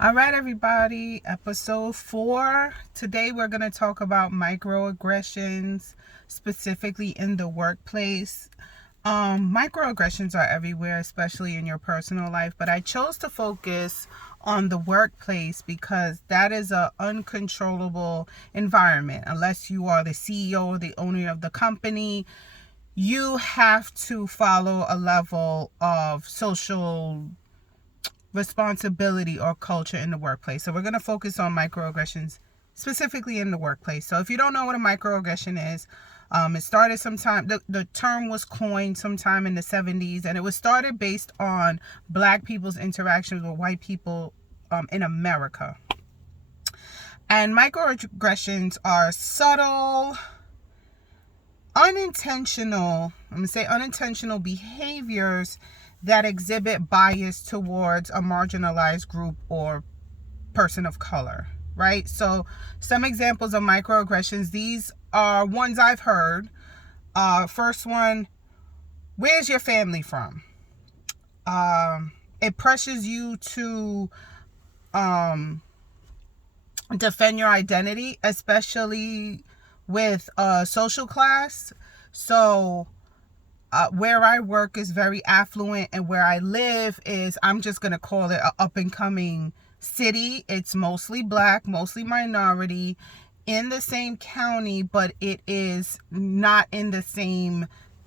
All right, everybody, episode 4. Today we're going to talk about microaggressions, specifically in the workplace. Microaggressions are everywhere, especially in your personal life, but I chose to focus on the workplace because that is an uncontrollable environment. Unless you are the CEO or the owner of the company, you have to follow a level of social responsibility or culture in the workplace. So we're going to focus on microaggressions specifically in the workplace. So if you don't know what a microaggression is, it started sometime, the term was coined sometime in the 70s, and it was started based on black people's interactions with white people in America. And microaggressions are subtle, unintentional behaviors that exhibit bias towards a marginalized group or person of color, right? So some examples of microaggressions, these are ones I've heard. First one, where's your family from? It pressures you to defend your identity, especially with social class. So where I work is very affluent, and where I live is, I'm just going to call it an up and coming city. It's mostly black, mostly minority in the same county, but it is not in the same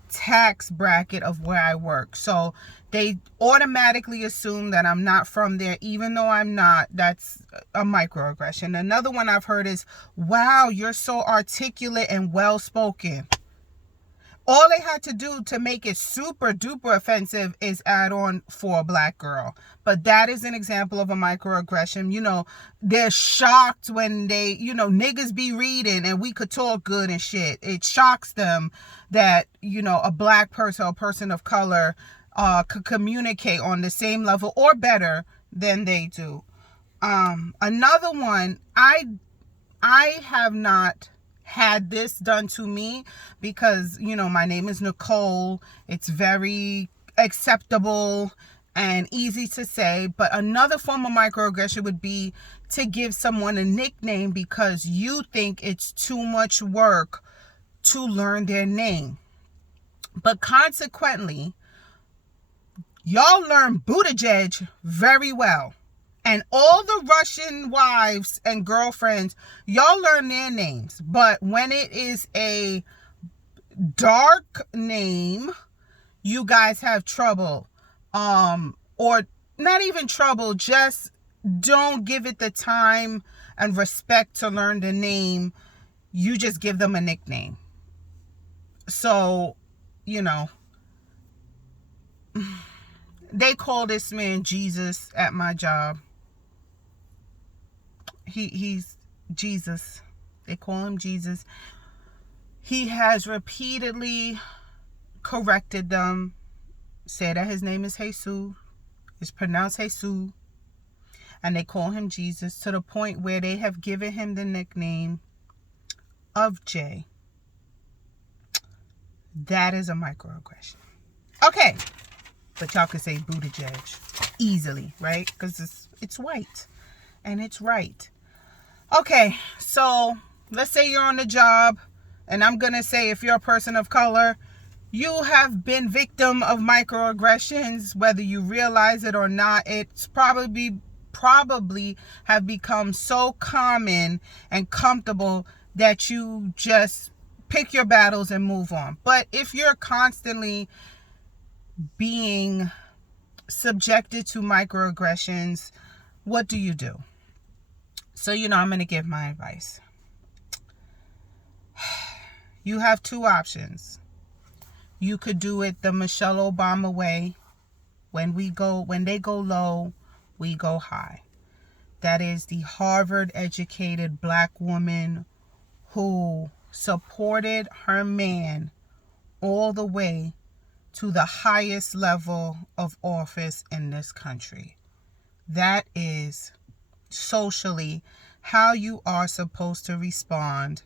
tax bracket of where I work. So they automatically assume that I'm not from there, even though I'm not. That's a microaggression. Another one I've heard is, wow, you're so articulate and well spoken. All they had to do to make it super duper offensive is add on for a black girl. But that is an example of a microaggression. They're shocked when they, niggas be reading and we could talk good and shit. It shocks them that, a black person, a person of color, could communicate on the same level or better than they do. Another one, I have not had this done to me because, my name is Nicole. It's very acceptable and easy to say. But another form of microaggression would be to give someone a nickname because you think it's too much work to learn their name. But consequently, y'all learn Buttigieg very well. And all the Russian wives and girlfriends, y'all learn their names. But when it is a dark name, you guys have trouble. Or not even trouble, just don't give it the time and respect to learn the name. You just give them a nickname. So, they call this man Jesus at my job. He's Jesus. They call him Jesus. He has repeatedly corrected them, said that his name is Jesus. It's pronounced Jesus. And they call him Jesus to the point where they have given him the nickname of J. That is a microaggression. Okay. But y'all could say Buttigieg easily, right? Because it's white and it's right. Okay, so let's say you're on the job, and I'm going to say if you're a person of color, you have been victim of microaggressions, whether you realize it or not. It's probably have become so common and comfortable that you just pick your battles and move on. But if you're constantly being subjected to microaggressions, what do you do? So, I'm going to give my advice. You have two options. You could do it the Michelle Obama way. When they go low, we go high. That is the Harvard-educated black woman who supported her man all the way to the highest level of office in this country. That is socially how you are supposed to respond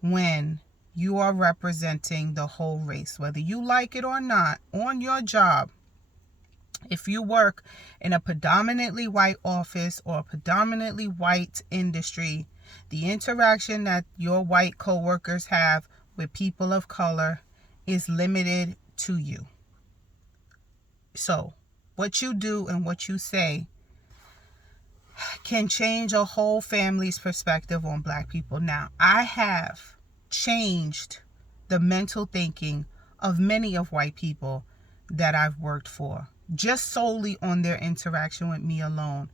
when you are representing the whole race, whether you like it or not, on your job. If you work in a predominantly white office or a predominantly white industry, the interaction that your white coworkers have with people of color is limited to you. So, what you do and what you say can change a whole family's perspective on Black people. Now, I have changed the mental thinking of many of white people that I've worked for, just solely on their interaction with me alone,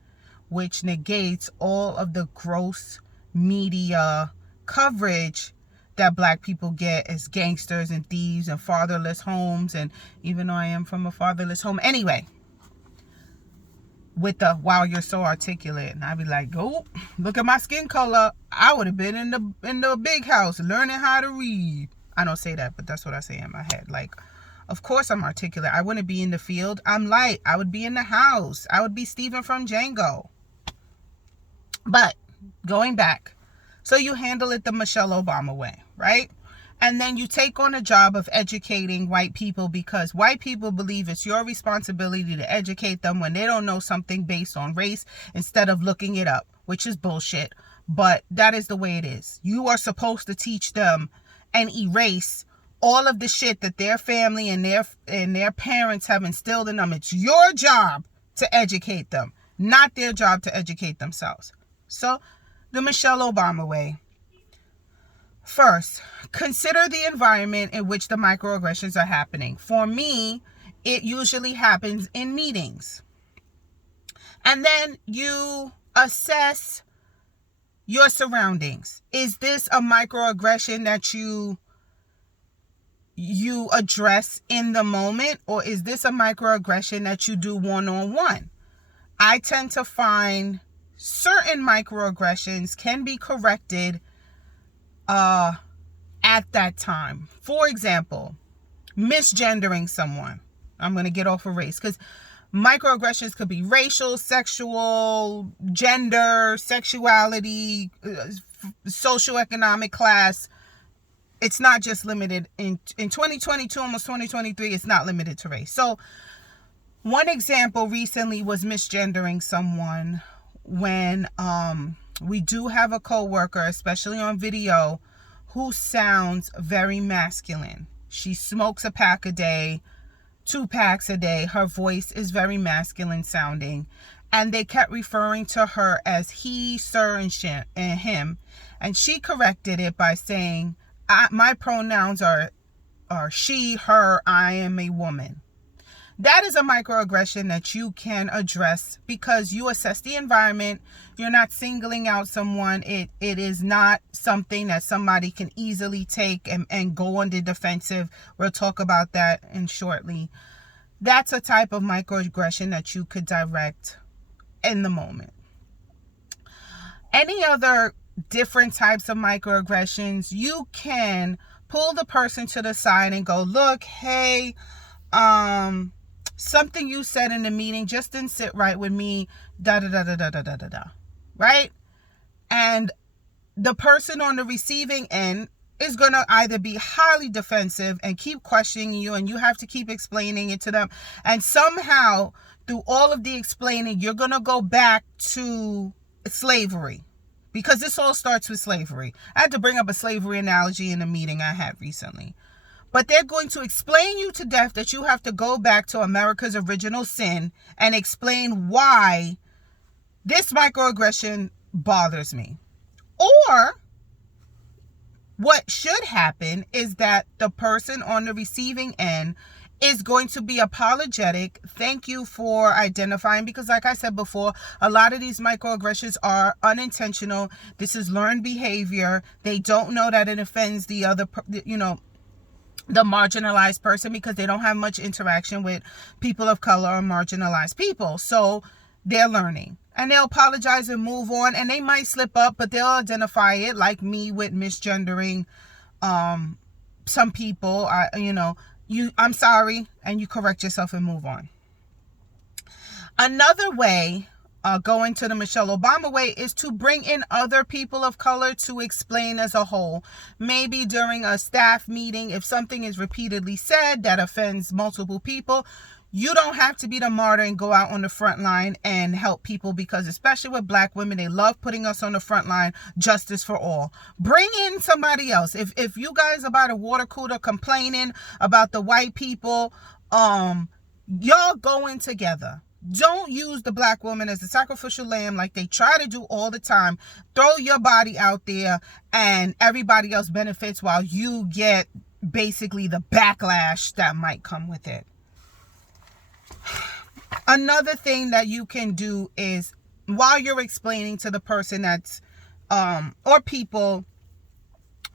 which negates all of the gross media coverage that Black people get as gangsters and thieves and fatherless homes. And even though I am from a fatherless home anyway, with the "wow, you're so articulate," and I'd be like, "Oh, look at my skin color. I would have been in the big house learning how to read." I don't say that, but that's what I say in my head. Like, of course I'm articulate. I wouldn't be in the field. I'm light. I would be in the house. I would be Steven from Django. But going back, so you handle it the Michelle Obama way, right? And then you take on a job of educating white people because white people believe it's your responsibility to educate them when they don't know something based on race instead of looking it up, which is bullshit. But that is the way it is. You are supposed to teach them and erase all of the shit that their family and their parents have instilled in them. It's your job to educate them, not their job to educate themselves. So, the Michelle Obama way. First, consider the environment in which the microaggressions are happening. For me, it usually happens in meetings. And then you assess your surroundings. Is this a microaggression that you address in the moment, or is this a microaggression that you do one-on-one? I tend to find certain microaggressions can be corrected at that time. For example, misgendering someone. I'm going to get off of race because microaggressions could be racial, sexual, gender, sexuality, socioeconomic class. It's not just limited in 2022, almost 2023. It's not limited to race. So one example recently was misgendering someone when we do have a coworker, especially on video, who sounds very masculine. She smokes a pack a day, 2 packs a day. Her voice is very masculine sounding. And they kept referring to her as he, sir, and him. And she corrected it by saying, my pronouns are she, her, I am a woman. That is a microaggression that you can address because you assess the environment. You're not singling out someone. It is not something that somebody can easily take and go on the defensive. We'll talk about that in shortly. That's a type of microaggression that you could direct in the moment. Any other different types of microaggressions, you can pull the person to the side and go, look, hey, something you said in the meeting just didn't sit right with me, da da da da da da da da da, right? And the person on the receiving end is going to either be highly defensive and keep questioning you, and you have to keep explaining it to them. And somehow, through all of the explaining, you're going to go back to slavery. Because this all starts with slavery. I had to bring up a slavery analogy in a meeting I had recently. But they're going to explain you to death that you have to go back to America's original sin and explain why this microaggression bothers me. Or what should happen is that the person on the receiving end is going to be apologetic. Thank you for identifying, because like I said before, a lot of these microaggressions are unintentional. This is learned behavior. They don't know that it offends the other, the marginalized person, because they don't have much interaction with people of color or marginalized people. So they're learning, and they'll apologize and move on, and they might slip up, but they'll identify it, like me with misgendering some people. I'm sorry, and you correct yourself and move on. Another way, going to the Michelle Obama way, is to bring in other people of color to explain as a whole. Maybe during a staff meeting, if something is repeatedly said that offends multiple people, You don't have to be the martyr and go out on the front line and help people, because especially with Black women, they love putting us on the front line. Justice for all. Bring in somebody else. If you guys are by the water cooler complaining about the white people, y'all go in together. Don't use the Black woman as the sacrificial lamb like they try to do all the time. Throw your body out there and everybody else benefits while you get basically the backlash that might come with it. Another thing that you can do is, while you're explaining to the person that's or people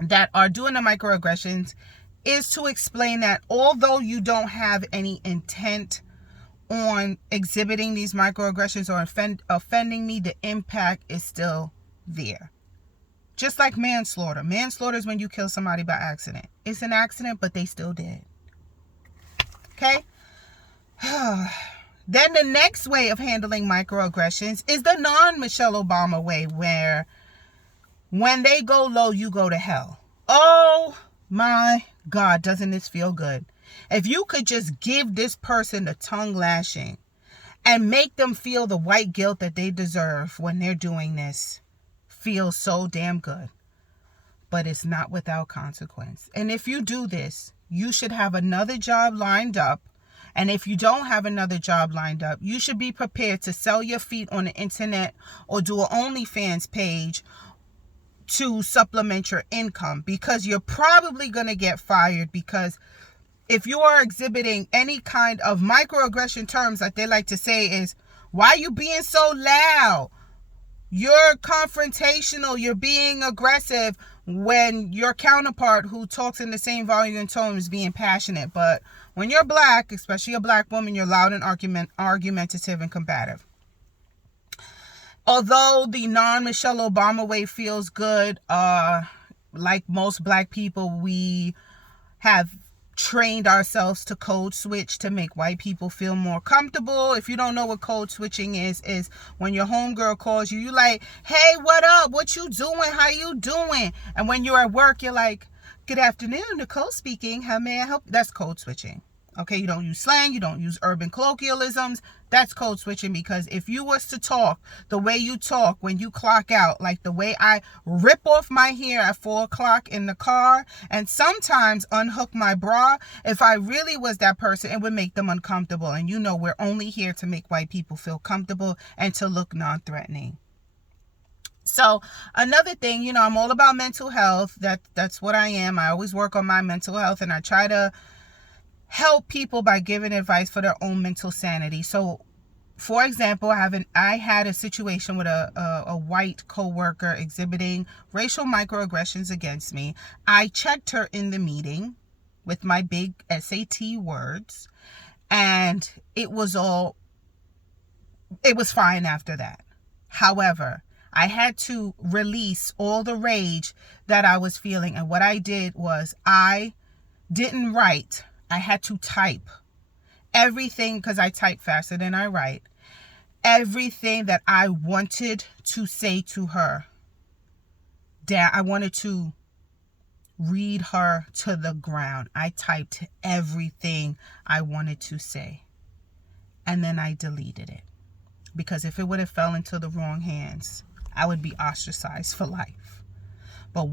that are doing the microaggressions, is to explain that although you don't have any intent on exhibiting these microaggressions or offending me, the impact is still there. Just like manslaughter. Manslaughter is when you kill somebody by accident. It's an accident, but they still did. Okay? Then the next way of handling microaggressions is the non-Michelle Obama way, where when they go low, you go to hell. Oh my God, doesn't this feel good? If you could just give this person the tongue lashing and make them feel the white guilt that they deserve when they're doing this, feels so damn good. But it's not without consequence. And if you do this, you should have another job lined up. And if you don't have another job lined up, you should be prepared to sell your feet on the internet or do an OnlyFans page to supplement your income, because you're probably going to get fired. Because if you are exhibiting any kind of microaggression, terms that they like to say is, why are you being so loud? You're confrontational. You're being aggressive, when your counterpart who talks in the same volume and tone is being passionate. But when you're Black, especially a Black woman, you're loud and argumentative and combative. Although the non-Michelle Obama way feels good, like most Black people, we have trained ourselves to code switch to make white people feel more comfortable. If you don't know what code switching is when your homegirl calls you, you like, hey, what up? What you doing? How you doing? And when you're at work, you're like, good afternoon, Nicole speaking. How may I help? That's code switching. Okay, you don't use slang, you don't use urban colloquialisms. That's code switching, because if you was to talk the way you talk when you clock out, like the way I rip off my hair at 4 o'clock in the car and sometimes unhook my bra, if I really was that person, it would make them uncomfortable. And you know, we're only here to make white people feel comfortable and to look non-threatening. So another thing, you know, I'm all about mental health. That's what I am. I always work on my mental health, and I try to help people by giving advice for their own mental sanity. So, for example, I had a situation with a white coworker exhibiting racial microaggressions against me. I checked her in the meeting with my big SAT words, and it was fine after that. However, I had to release all the rage that I was feeling, and what I did was I didn't write. I had to type everything, because I type faster than I write. Everything that I wanted to say to her. I wanted to read her to the ground. I typed everything I wanted to say. And then I deleted it. Because if it would have fell into the wrong hands, I would be ostracized for life. But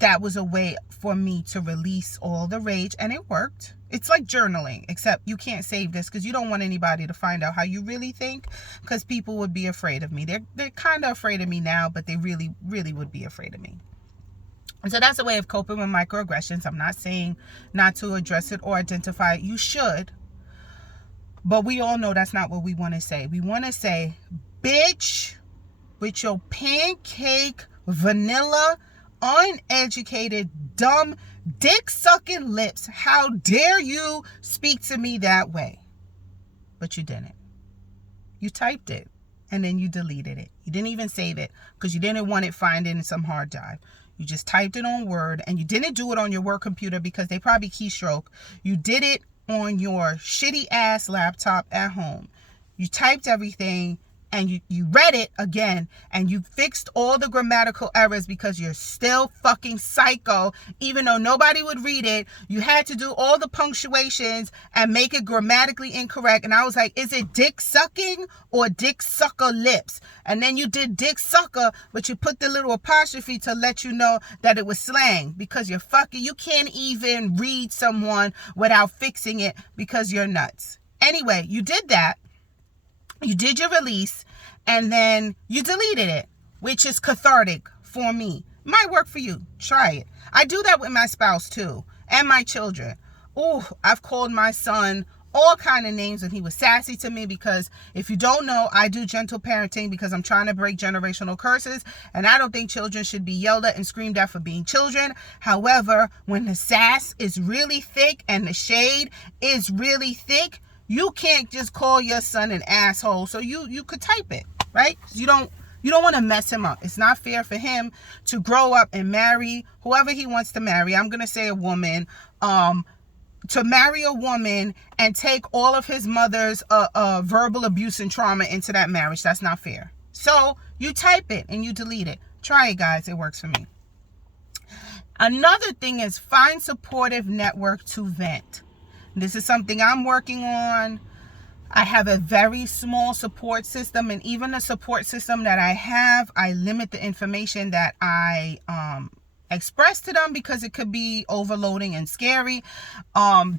that was a way for me to release all the rage, and it worked. It's like journaling, except you can't save this because you don't want anybody to find out how you really think, because people would be afraid of me. They're kind of afraid of me now, but they really, really would be afraid of me. And so that's a way of coping with microaggressions. I'm not saying not to address it or identify it. You should. But we all know that's not what we want to say. We want to say, bitch, with your pancake, vanilla, uneducated, dumb, dick-sucking lips, how dare you speak to me that way? But you didn't. You typed it, and then you deleted it. You didn't even save it, because you didn't want it finding in some hard drive. You just typed it on Word, and you didn't do it on your work computer because they probably keystroke. You did it on your shitty-ass laptop at home. You typed everything, and you read it again and you fixed all the grammatical errors because you're still fucking psycho, even though nobody would read it. You had to do all the punctuations and make it grammatically incorrect. And I was like, is it dick sucking or dick sucker lips? And then you did dick sucker, but you put the little apostrophe to let you know that it was slang, because you're fucking, you can't even read someone without fixing it because you're nuts. Anyway, you did that. You did your release, and then you deleted it, which is cathartic for me. Might work for you. Try it. I do that with my spouse too, and my children. Oh, I've called my son all kind of names, and he was sassy to me, because if you don't know, I do gentle parenting because I'm trying to break generational curses, and I don't think children should be yelled at and screamed at for being children. However, when the sass is really thick and the shade is really thick, you can't just call your son an asshole. So you could type it, right? You don't want to mess him up. It's not fair for him to grow up and marry whoever he wants to marry. I'm going to say a woman, to marry a woman and take all of his mother's verbal abuse and trauma into that marriage. That's not fair. So you type it and you delete it. Try it, guys. It works for me. Another thing is find supportive network to vent. This is something I'm working on. I have a very small support system, and even the support system that I have, I limit the information that I express to them because it could be overloading and scary.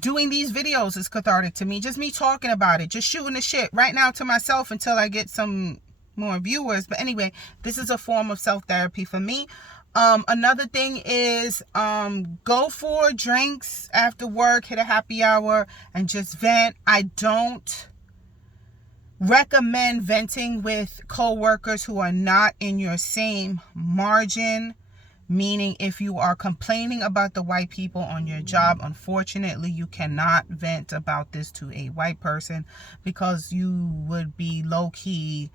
Doing these videos is cathartic to me. Just me talking about it, just shooting the shit right now to myself until I get some more viewers. But anyway, this is a form of self-therapy for me. Another thing is go for drinks after work, hit a happy hour, and just vent. I don't recommend venting with co-workers who are not in your same margin, meaning if you are complaining about the white people on your job, unfortunately, you cannot vent about this to a white person because you would be low-key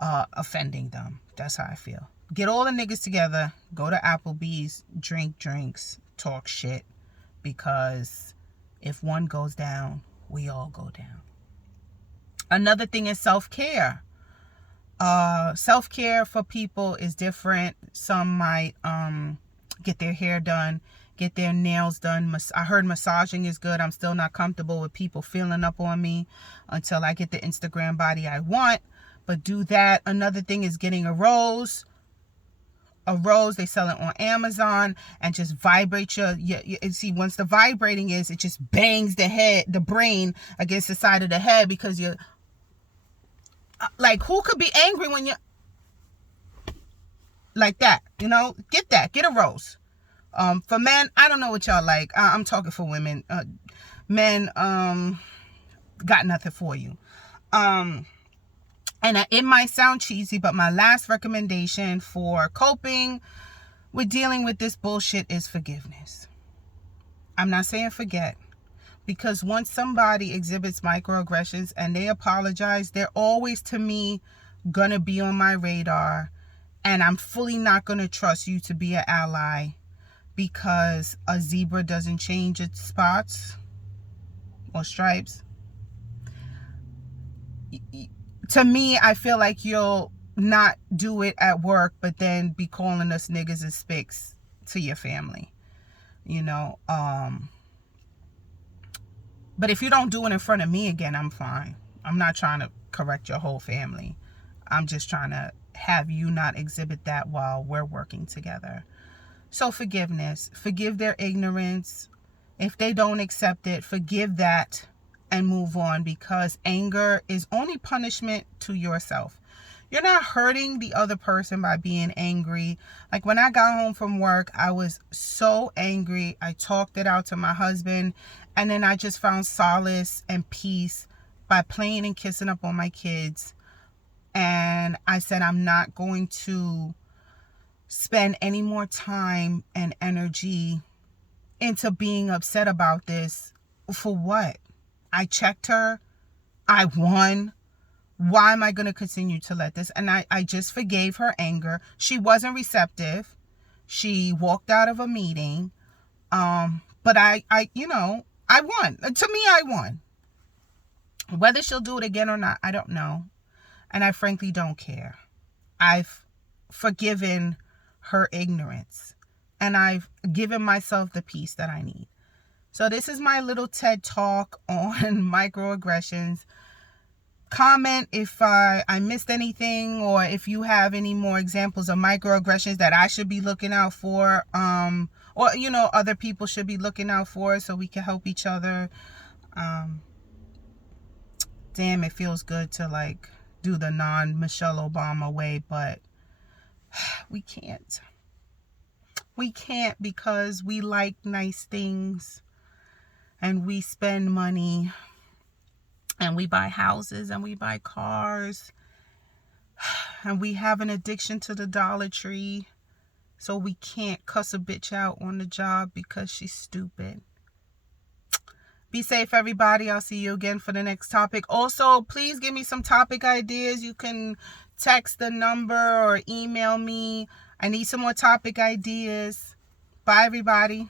offending them. That's how I feel. Get all the niggas together, go to Applebee's, drink drinks, talk shit, because if one goes down, we all go down. Another thing is self-care. Self-care for people is different. Some might get their hair done, get their nails done. I heard massaging is good. I'm still not comfortable with people feeling up on me until I get the Instagram body I want, but do that. Another thing is getting a rose. A rose, they sell it on Amazon, and just vibrate your see, once the vibrating is, it just bangs the brain against the side of the head, because you're like, who could be angry when you're like that? Get a rose. For men, I don't know what y'all like. I'm talking for women. Men, got nothing for you. And it might sound cheesy, but my last recommendation for coping with dealing with this bullshit is forgiveness. I'm not saying forget, because once somebody exhibits microaggressions and they apologize, they're always, to me, gonna be on my radar, and I'm fully not gonna trust you to be an ally, because a zebra doesn't change its spots or stripes. To me, I feel like you'll not do it at work, but then be calling us niggas and spics to your family, But if you don't do it in front of me again, I'm fine. I'm not trying to correct your whole family. I'm just trying to have you not exhibit that while we're working together. So forgiveness. Forgive their ignorance. If they don't accept it, forgive that and move on, because anger is only punishment to yourself. You're not hurting the other person by being angry. Like when I got home from work, I was so angry. I talked it out to my husband, and then I just found solace and peace by playing and kissing up on my kids. And I said, I'm not going to spend any more time and energy into being upset about this. For what? I checked her. I won. Why am I going to continue to let this? And I just forgave her anger. She wasn't receptive. She walked out of a meeting. But I won. To me, I won. Whether she'll do it again or not, I don't know. And I frankly don't care. I've forgiven her ignorance. And I've given myself the peace that I need. So this is my little TED Talk on microaggressions. Comment if I missed anything, or if you have any more examples of microaggressions that I should be looking out for, or other people should be looking out for, so we can help each other. Damn, it feels good to like do the non-Michelle Obama way, but we can't. We can't, because we like nice things and we spend money and we buy houses and we buy cars and we have an addiction to the Dollar Tree. So we can't cuss a bitch out on the job because she's stupid. Be safe, everybody. I'll see you again for the next topic. Also, please give me some topic ideas. You can text the number or email me. I need some more topic ideas. Bye, everybody.